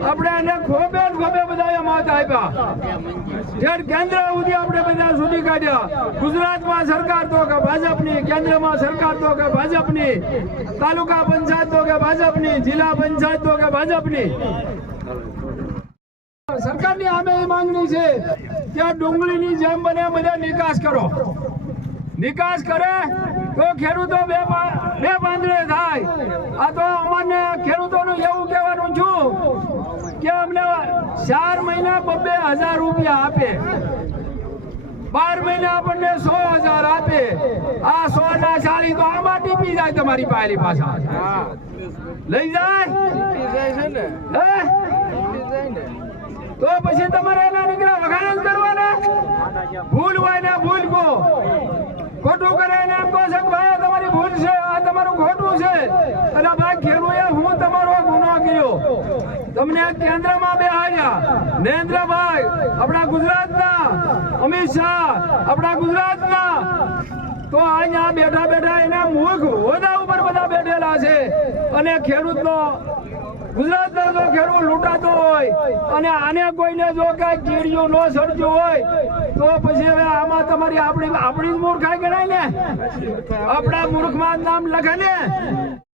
આપણે એને ખોબે બધા મત આપ્યા જ્યારે કેન્દ્ર સુધી આપણે બધા સુધી કાઢ્યા ગુજરાતમાં સરકાર તો કે ભાજપની કેન્દ્રમાં સરકાર તો કે ભાજપની તાલુકા પંચાયત તો કે ભાજપની જિલ્લા પંચાયત તો કે ભાજપની સરકારની આમે એ માંગણી છે કે ડુંગળીની જેમ બને બધા નિકાસ કરો નિકાસ કરે તો ખેડૂતો બે પાંદડે થાય આ તો અમારે ખેડૂતોનું એવું કહેવાનું છું કે અમને 4 મહિના 2,000 રૂપિયા આપે 12 મહિના આપણને 100,000 આપે આ 100 ના 40 તો આમાં ટીપી જાય તમારી પાયલી પાછા લઈ જાય તો પછી તમારે એના નીકળ્યા વખાણ કરવાના ભૂલ હોય ને ભૂલ કો ખોટું કરે ને એમ કહો છો કે ભાઈ તમારી ભૂલ છે આ તમારું ખોટું છે અને ભાઈ ખેડૂએ હું તમારો ગુનો કર્યો તમને કેન્દ્રમાં બેહાડ્યા નરેન્દ્રભાઈ આપણા ગુજરાતના અમિત શાહ આપણા ગુજરાતના તો અહીંયા બેઠા એના મુખ હોદ્દા ઉપર બધા બેઠેલા છે અને ખેડૂતનો ગુજરાતનો જો ખેડૂત લૂંટાતો હોય અને આને કોઈને જો કઈ કીડીઓ ન સર્જ્યો હોય તો પછી હવે આમાં તમારી આપણી જ મૂર્ખાઈ ગણાય ને આપણા મૂર્ખમાં નામ લખે ને